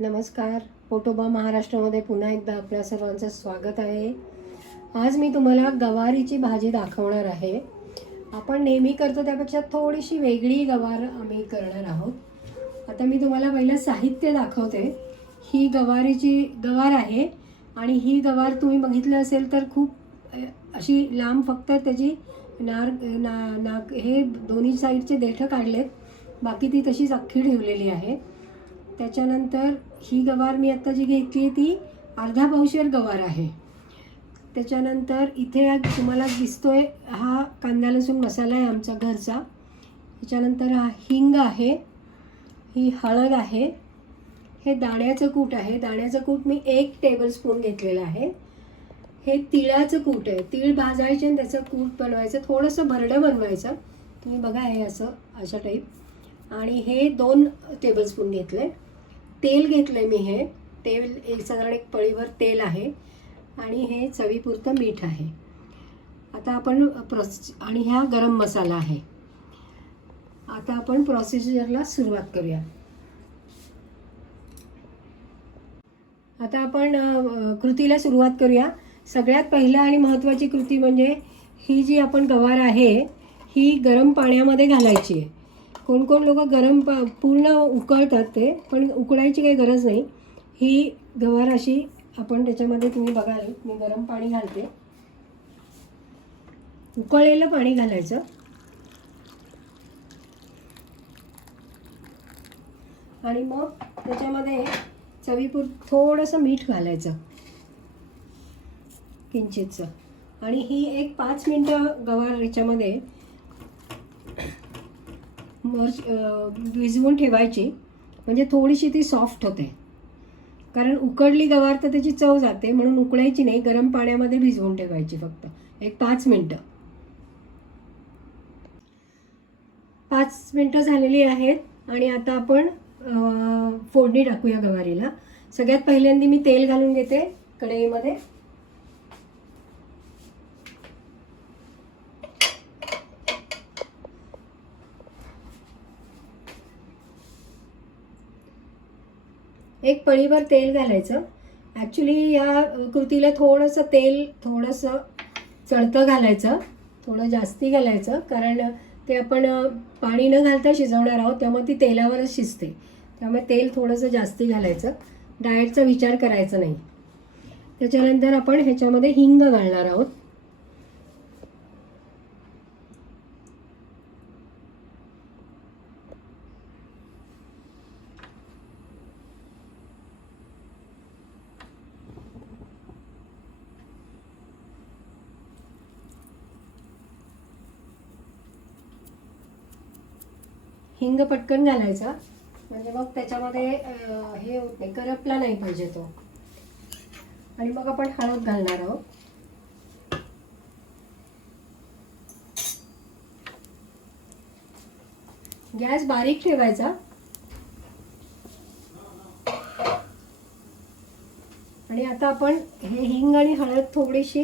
नमस्कार. पोटोबा महाराष्ट्रामध्ये पुन्हा एकदा आपल्या सर्वांचं स्वागत आहे. आज मी तुम्हाला गवारीची भाजी दाखवणार आहे. आपण नेहमी करतो त्यापेक्षा थोडीशी वेगळी गवार आम्ही करणार आहोत. आता मी तुम्हाला पहिलं साहित्य दाखवते. ही गवारीची गवार आहे आणि ही गवार तुम्ही बघितलं असेल तर खूप अशी लांब फक्त त्याची नार ना नाक हे दोन्ही साईडचे देठं काढलेत. बाकी ती तशीच अख्खी ठेवलेली आहे. त्याच्यानंतर ही गवार मी आत्ता जी घेतली ती अर्धा पावशेर गवार आहे. त्याच्यानंतर इथे तुम्हाला तुम्हाला दिसतोय हा कांदा लसूण मसाला आहे आमचा घरचा. त्याच्यानंतर हा हिंग आहे. ही हळद आहे. हे दाण्याचं कूट आहे. दाण्याचं कूट मी एक टेबलस्पून घेतलेलं आहे. हे तिळाचं कूट आहे. तीळ भाजायचे आणि त्याचं कूट बनवायचं. थोडंसं भरडं बनवायचं. तुम्ही बघा हे असं अशा टाईप आणि हे दोन टेबलस्पून घेतले. तेल घेतलं आहे मी हे. तेल एक साधारण एक पळीवर तेल आहे. आणि हे चवीपुरतं मीठ आहे. आता आपण प्रोस आणि ह्या गरम मसाला आहे. आता आपण प्रोसिजरला सुरुवात करूया. आता आपण कृतीला सुरुवात करूया. सगळ्यात पहिलं आणि महत्त्वाची कृती म्हणजे ही जी आपण गवार आहे ही गरम पाण्यामध्ये घालायची आहे. कोण कोण लोक गरम पा पूर्ण उकळतात ते पण उकळायची काही गरज नाही. ही गवार अशी आपण त्याच्यामध्ये तुम्ही बघाल मी गरम पाणी घालते. उकळलेलं पाणी घालायचं. आणि मग त्याच्यामध्ये चवीपूर थोडंसं मीठ घालायचं. किंचितचं. आणि ही एक पाच मिनटं गवार याच्यामध्ये भिजवून ठेवायची. म्हणजे थोडीशी ती सॉफ्ट होते. कारण उकडली गवार तर त्याची चव जाते म्हणून उकळायची नाही गरम पाण्यामध्ये भिजवून ठेवायची फक्त. एक पाच मिनटं. पाच मिनटं झालेली आहेत आणि आता आपण फोडणी टाकूया गवारीला. सगळ्यात पहिल्यांदा मी तेल घालून घेते कढईमध्ये. एक पळीभर तेल घालायचं. ॲक्च्युली या कृतीला थोडंसं तेल थोडंसं चढतं घालायचं. थोडं जास्ती घालायचं. कारण ते आपण पाणी न घालता शिजवणार आहोत त्यामुळे ती तेलावरच शिजते. त्यामुळे तेल थोडंसं जास्ती घालायचं. डाएटचा विचार करायचा नाही. त्याच्यानंतर आपण ह्याच्यामध्ये हिंग घालणार आहोत. हिंग पटकन घालायचा. म्हणजे मग त्याच्यामध्ये हे होत नाही करपला नाही पाहिजे तो. आणि मग आपण हळद घालणार आहोत. गॅस बारीक ठेवायचा. आणि आता आपण हे हिंग आणि हळद थोडीशी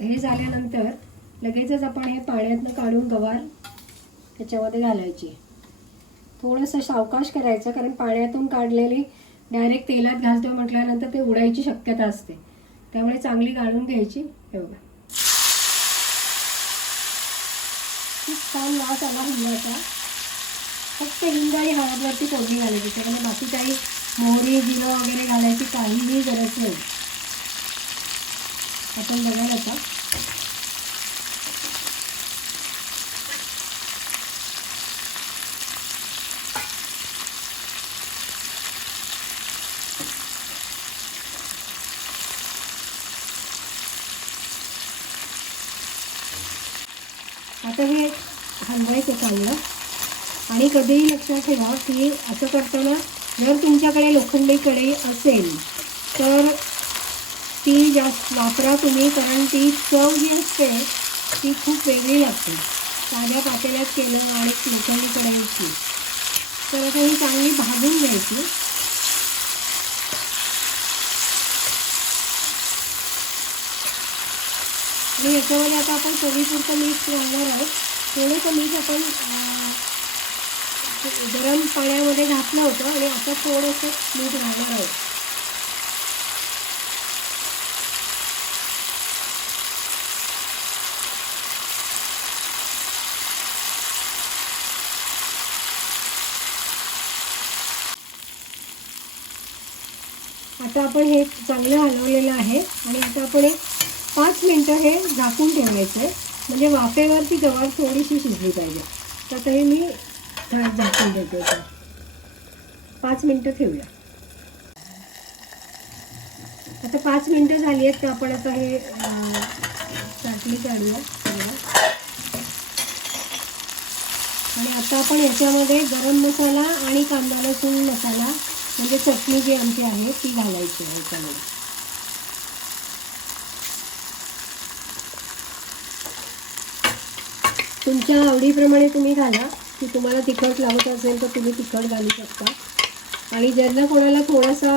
हे झाल्यानंतर लगेचच आपण हे पाण्यातनं काढून गवार त्याच्यामध्ये घालायची. थोडंसं सावकाश करायचं कारण पाण्यातून काढलेली डायरेक्ट तेलात घालतो म्हटल्यानंतर ते उडायची शक्यता असते. त्यामुळे चांगली गाळून घ्यायची एवढं. खूप छान वास आला हिंगाचा. फक्त हिंग आणि हळदवरती फोडणी घालायची. त्याच्यामध्ये बाकी काही मोहरी जिरं वगैरे घालायची काहीही गरज नाही. आपण बघायला आता. आता हे हलवायचं चांगलं. आणि कधीही लक्षात ठेवा की असं करताना जर तुमच्याकडे लोखंडी कढई असेल तर ती जास्त वापरा तुम्ही कारण ती चव जी असते ती खूप वेगळी लागते. साध्या पातेल्यात केलं आणि लोखंडी कढईची तर आता ही चांगली भाजून घ्यायची. आणि याच्यामध्ये आता आपण चवीपुरतं मीठ घालणार आहोत. थोडंसं मीठ आपण गरम पाण्यामध्ये घातलं होतं आणि आता थोडंसं मीठ घालणार आहोत. आता आपण हे चांगलं हलवलेलं आहे आणि आता आपण एक पाच मिनटं हे झाकून ठेवायचं आहे म्हणजे वाफेवरती गवार थोडीशी शिजली पाहिजे. तर हे मी झाकून देते पाच मिनटं ठेवूया. आता पाच मिनटं झाली आहेत तर आपण आता हे चाटली चाटणी काढूया आणि आता आपण याच्यामध्ये गरम मसाला आणि कांदा लसूण मसाला म्हणजे चटणी जी आमची आहे ती घालायची आहे याच्यामध्ये. तुमच्या आवडीप्रमाणे तुम्ही घाला. की तुम्हाला तिखट लावायचं असेल तर तुम्ही तिखट घालू शकता. आणि ज्यांना कोणाला थोडासा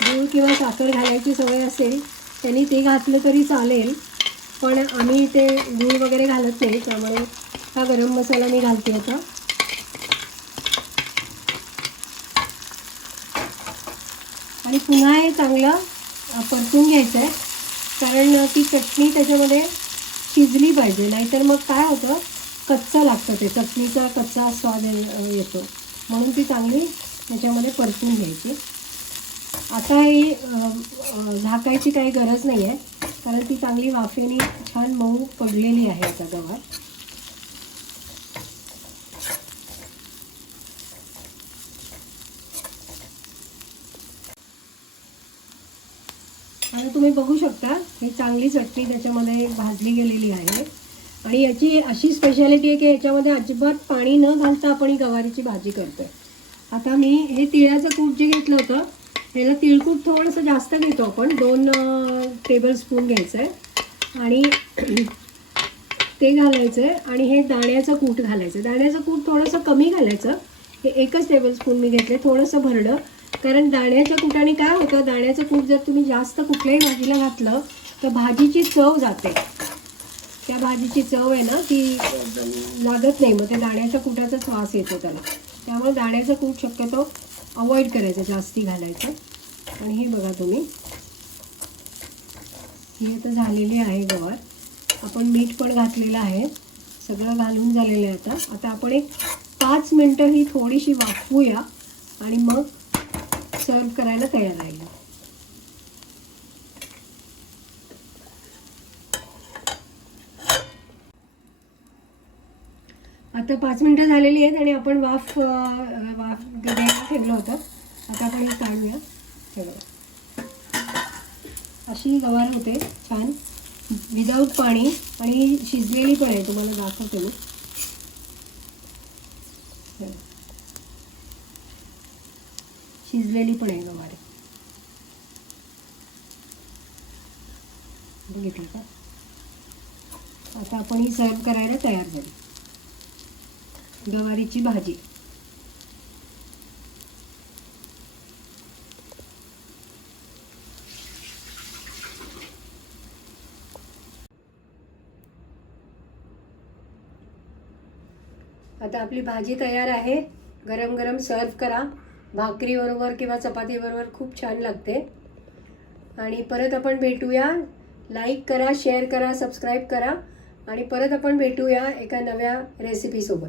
गूळ किंवा साखर घालायची सवय असेल त्यांनी ते घातलं तरी चालेल. पण आम्ही ते गूळ वगैरे घालत नाही त्यामुळे हा गरम मसाला मी घालते आता. आणि पुन्हा हे चांगलं परतून घ्यायचं आहे कारण ती चटणी त्याच्यामध्ये शिजली पाहिजे नाहीतर मग काय होतं? कच्चा लागतं ते चटणीचा कच्चा स्वाद येतो. म्हणून ती चांगली त्याच्यामध्ये परतून घ्यायची. आता ही झाकायची काही गरज नाही आहे कारण ती चांगली वाफेने छान मऊ पडलेली आहे आता गवार आणि तुम्ही बघू शकता ही चांगली चटणी त्याच्यामध्ये भाजली गेलेली आहे. आणि याची अशी स्पेशालिटी आहे की याच्यामध्ये अजिबात पाणी न घालता आपण ही गवारीची भाजी करतोय. आता मी हे तिळाचं कूट जे घेतलं होतं ह्याला तिळकूट थोडंसं जास्त घेतो आपण. दोन टेबल स्पून घ्यायचं आहे आणि ते घालायचं आहे आणि हे दाण्याचं कूट घालायचं दाण्याचं कूट थोडंसं कमी घालायचं. हे एकच टेबल स्पून मी घेतले थोडंसं भरडं कारण दाण्याच्या कुटाने काय होतं दाण्याचं कूट जर तुम्ही जास्त कुठल्याही भाजीला घातलं तर भाजीची चव जाते. त्या भाजीची चव आहे ना ती लागत नाही. मग त्या दाण्याच्या कुटाचा श्वास येतो त्याला. त्यामुळे दाण्याचं कूट शक्यतो अवॉइड करायचं जास्ती घालायचं. आणि हे बघा तुम्ही. हे आता झालेली आहे गवार. आपण मीठ पण घातलेलं आहे. सगळं घालून झालेलं आहे आता. आता आपण एक पाच मिनटं ही थोडीशी वाफवूया आणि मग सर्व करायला तयार राहील. आता पाच मिनटं झालेली आहेत आणि आपण वाफ वाफ द्यायला ठेवलं होतं. आता आपण हे काढूया. हे अशी गवार होते छान. विदाऊट पाणी आणि शिजलेली पण आहे तुम्हाला दाखवते मी. शिजलेली पण आहे गवार. बघितलं का? आता आपण ही सर्व करायला तयार झाली गवारीची भाजी. आता आपली भाजी तयार आहे. गरम गरम सर्व करा. भाकरीबरोबर किंवा चपातीबरोबर खूप छान लागते. आणि परत आपण भेटूया. लाईक करा शेअर करा सबस्क्राईब करा. आणि परत आपण भेटूया एका नव्या रेसिपीसोबत